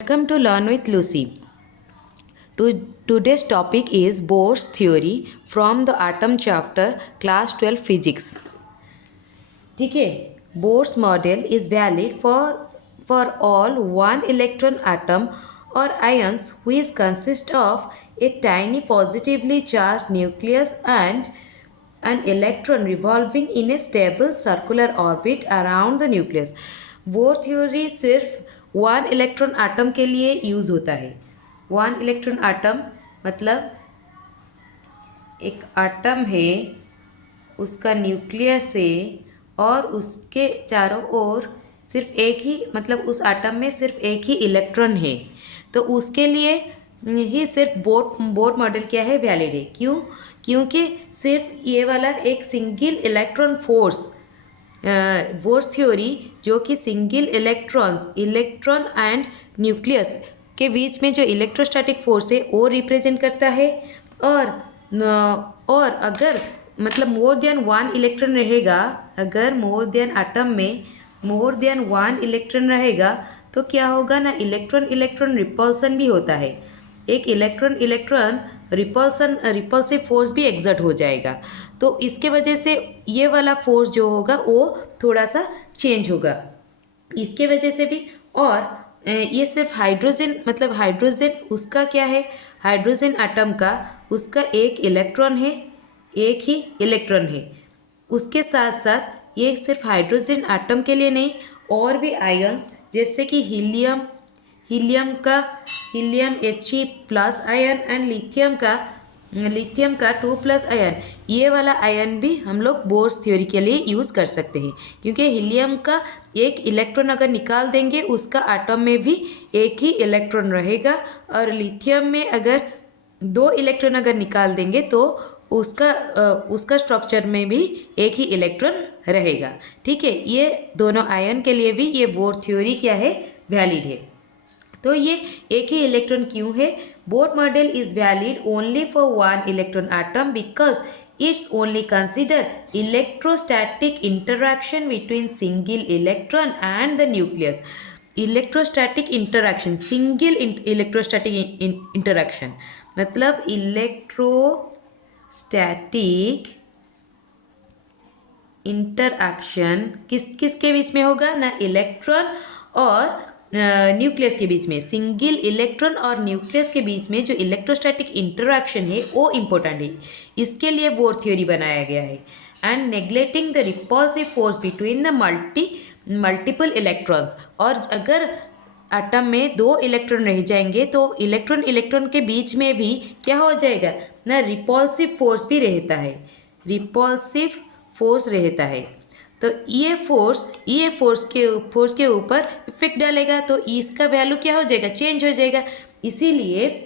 Welcome to Learn with Lucy. Today's topic is Bohr's theory from the atom chapter, class 12 physics. ठीक है, Bohr's model is valid for all one electron atom or ions which consist of a tiny positively charged nucleus and an electron revolving in a stable circular orbit around the nucleus. Bore theory सिर्फ one electron atom के लिए use होता है. One electron atom मतलब एक atom है, उसका nucleus है और उसके चारों ओर सिर्फ एक ही मतलब उस आटम में सिर्फ एक ही इलेक्ट्रॉन है. तो उसके लिए ही सिर्फ बोर मॉडल क्या है, वैलिड है. क्योंकि सिर्फ ये वाला एक single electron force bourse theory जो कि सिंगल इलेक्ट्रॉन एंड न्यूक्लियस के बीच में जो इलेक्ट्रोस्टैटिक फोर्स है वो रिप्रेजेंट करता है. और अगर मतलब मोर देन वन इलेक्ट्रॉन रहेगा, अगर मोर देन आटम में मोर देन वन इलेक्ट्रॉन रहेगा तो क्या होगा ना, इलेक्ट्रॉन रिपल्सन भी होता है. एक इलेक्ट्रॉन रिपल्सिव फोर्स भी एग्जर्ट हो जाएगा. तो इसके वजह से ये वाला फोर्स जो होगा वो थोड़ा सा चेंज होगा इसके वजह से भी. और ये सिर्फ हाइड्रोजन उसका क्या है, हाइड्रोजन आटम का उसका एक इलेक्ट्रॉन है, एक ही इलेक्ट्रॉन है. उसके साथ साथ ये सिर्फ हाइड्रोजन आटम के लिए नहीं, और भी आयन्स जैसे कि helium He plus ion and lithium का 2 प्लस आयन, ये वाला आयन भी हम लोग बोर्स थ्योरी के लिए यूज़ कर सकते हैं. क्योंकि हीलियम का एक इलेक्ट्रॉन अगर निकाल देंगे उसका आटम में भी एक ही इलेक्ट्रॉन रहेगा, और लिथियम में अगर 2 इलेक्ट्रॉन अगर निकाल देंगे तो उसका स्ट्रक्चर में भी एक ही इलेक्ट्रॉन रहेगा. ठीक है, ये दोनों आयन के लिए भी ये बोर थ्योरी क्या है, वैलिड है. तो ये एक ही इलेक्ट्रॉन क्यों है? Bohr model is valid only for one electron atom because it's only consider electrostatic interaction between single electron and the nucleus. Electrostatic interaction, single electrostatic interaction मतलब इलेक्ट्रोस्टैटिक इंटरैक्शन किसके बीच में होगा ना, इलेक्ट्रॉन और न्यूक्लियस के बीच में. सिंगल इलेक्ट्रॉन और न्यूक्लियस के बीच में जो इलेक्ट्रोस्टैटिक इंटरैक्शन है वो इम्पोर्टेंट है, इसके लिए बोर थ्योरी बनाया गया है. And neglecting the repulsive force between the multiple electrons. और अगर आटम में 2 इलेक्ट्रॉन रह जाएंगे तो इलेक्ट्रॉन के बीच में भी क्या हो जाएगा ना, रिपल्सिव फोर्स भी रहता है, रिपल्सिव फोर्स रहता है. तो ये फोर्स के ऊपर इफेक्ट डालेगा तो इसका वैल्यू क्या हो जाएगा, चेंज हो जाएगा. इसीलिए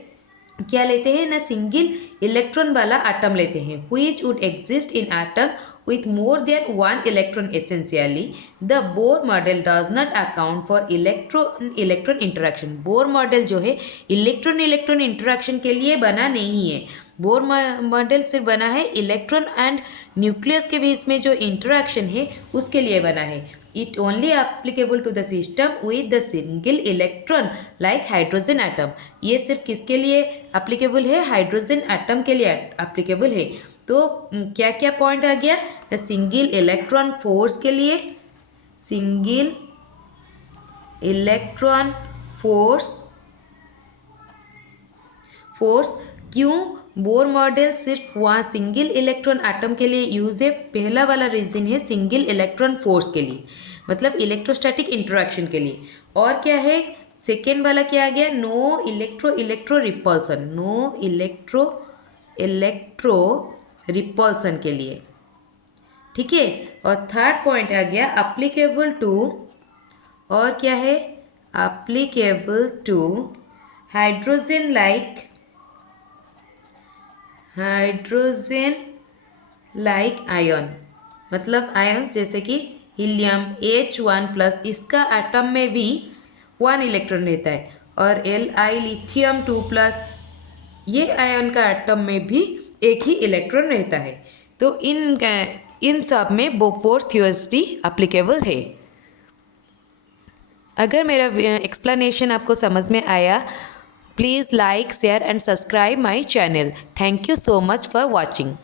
क्या लेते हैं ना, सिंगल इलेक्ट्रॉन वाला आटम लेते हैं which would exist in atom with more than one electron. Essentially the Bohr model does not account for electron interaction. Bohr model जो है इलेक्ट्रॉन इंटरेक्शन के लिए बना नहीं है. बोर मॉडल सिर्फ बना है इलेक्ट्रॉन एंड न्यूक्लियस के बीच में जो इंटरेक्शन है उसके लिए बना है. It only applicable to the system with the single electron like hydrogen atom. ये सिर्फ किसके लिए applicable है, हाइड्रोजन एटम के लिए applicable है. तो क्या क्या पॉइंट आ गया, सिंगल इलेक्ट्रॉन फोर्स के लिए, सिंगल इलेक्ट्रॉन फोर्स क्यों बोर मॉडल सिर्फ वहाँ सिंगल इलेक्ट्रॉन आटम के लिए यूज है. पहला वाला रीजन है सिंगल इलेक्ट्रॉन फोर्स के लिए मतलब इलेक्ट्रोस्टैटिक इंटरैक्शन के लिए. और क्या है, सेकेंड वाला क्या आ गया, no electro repulsion, no electro repulsion के लिए. ठीक है, और थर्ड पॉइंट आ गया अप्लीकेबल टू, और क्या है, applicable to hydrogen like ion मतलब आयन्स जैसे कि हीलियम H1 प्लस, इसका एटम में भी 1 इलेक्ट्रॉन रहता है, और Li लिथियम 2 प्लस, ये आयन का एटम में भी एक ही इलेक्ट्रॉन रहता है. तो इन सब में बोर थ्योरी एप्लीकेबल है. अगर मेरा एक्सप्लेनेशन आपको समझ में आया, please like share and subscribe my channel. Thank you so much for watching.